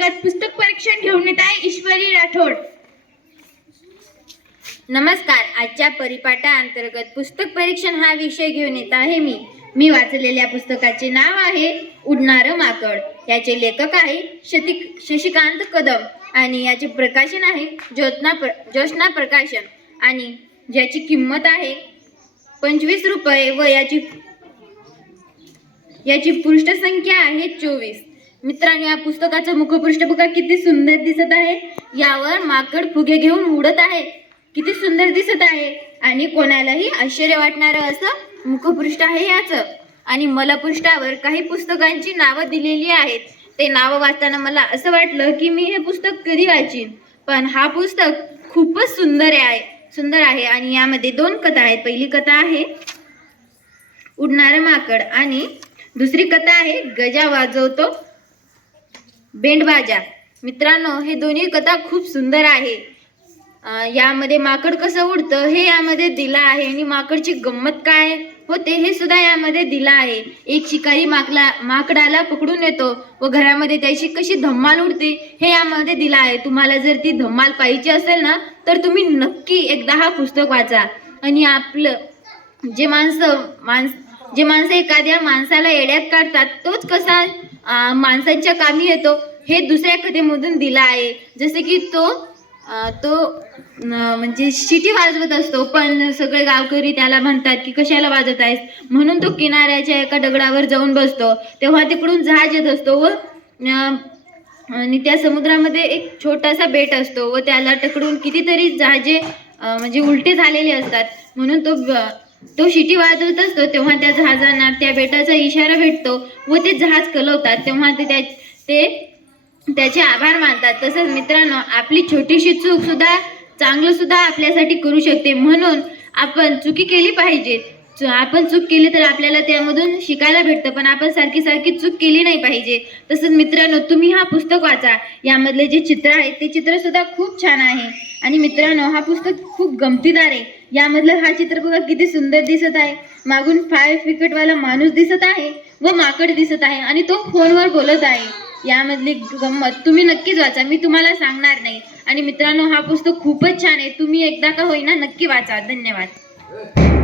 वर्गात पुस्तक परीक्षण घेऊन येत आहे ईश्वरी राठोड. नमस्कार आजच्या परिपाठा अंतर्गत पुस्तक परीक्षण हा विषय घेऊन येत आहे मी. मी वाचलेल्या पुस्तकाचे नाव आहे उडणारं माकड. याचे लेखक आहे शतिक शशिकांत कदम आणि याचे प्रकाशन आहे ज्योत्ना प्र ज्योत्ना प्रकाशन. आणि ज्याची किंमत आहे पंचवीस रुपये व याची याची पृष्ठसंख्या आहे चोवीस. मित्रांनो या पुस्तकाचं मुखपृष्ठ बघा किती सुंदर दिसत आहे. यावर माकड फुगे घेऊन उडत आहे. किती सुंदर दिसत आहे. आणि कोणालाही आश्चर्य वाटणारं असं मुखपृष्ठ आहे याचं. आणि मलपृष्ठावर काही पुस्तकांची नावं दिलेली आहेत. ते नावं वाचताना मला असं वाटलं की मी हे पुस्तक कधी वाचीन? पण हा पुस्तक खूपच सुंदर आहे. सुंदर आहे. आणि यामध्ये दोन कथा आहेत. पहिली कथा आहे उडणारं माकड. आणि दुसरी कथा आहे गजा वाजवतो. बेंडबाजा. मित्रांनो हे दोन्ही कथा खूप सुंदर आहे. यामध्ये माकड कसं उडतं हे यामध्ये दिलं आहे आणि माकडची गंमत काय होते हे सुद्धा यामध्ये दिलं आहे. एक शिकारी माकला माकडाला पकडून येतो व घरामध्ये त्याची कशी धम्माल उडते हे यामध्ये दिलं आहे. तुम्हाला जर ती धम्माल पाहिजे असेल ना तर तुम्ही नक्की एकदा हा पुस्तक वाचा. आणि आपलं जे माणसं माणस जे माणसं एखाद्या माणसाला येड्यात काढतात तोच कसा माणसांच्या कामी येतो हे दुसऱ्या कथेमधून दिला आहे. जसे की तो आ, तो म्हणजे शिटी वाजवत असतो पण सगळे गावकरी त्याला म्हणतात की कशाला वाजवत आहेस? म्हणून तो किनाऱ्याच्या एका दगडावर जाऊन बसतो. तेव्हा तिकडून जहाज येत असतो व आणि त्या समुद्रामध्ये एक छोटासा बेट असतो व त्याला टकडून कितीतरी जहाजे म्हणजे उलटे झालेले असतात. म्हणून तो ब- तो शिटी वाजवत असतो तेव्हा त्या जहाजांना त्या बेटाचा इशारा भेटतो व ते जहाज कलवतात. तेव्हा ते त्या ते त्याचे आभार मानतात. तसंच मित्रांनो आपली छोटीशी चूक सुद्धा चांगलं सुद्धा आपल्यासाठी करू शकते. म्हणून आपण चुकी केली पाहिजे आपण चूक केली तर आपल्याला त्यामधून शिकायला भेटतं पण आपण सारखी सारखी चूक केली नाही पाहिजे. तसंच मित्रांनो तुम्ही हा पुस्तक वाचा. यामधले जे चित्र आहे ते चित्र सुद्धा खूप छान आहे. आणि मित्रांनो हा पुस्तक खूप गमतीदार आहे. यामधलं हा चित्र बघा किती सुंदर दिसत आहे. मागून फाय फिकटवाला माणूस दिसत आहे व माकड दिसत आहे आणि तो फोनवर बोलत आहे. यामधली गंमत तुम्ही नक्कीच वाचा मी तुम्हाला सांगणार नाही. आणि मित्रांनो हा पुस्तक खूपच छान आहे. तुम्ही एकदा का होईना नक्की वाचा. धन्यवाद.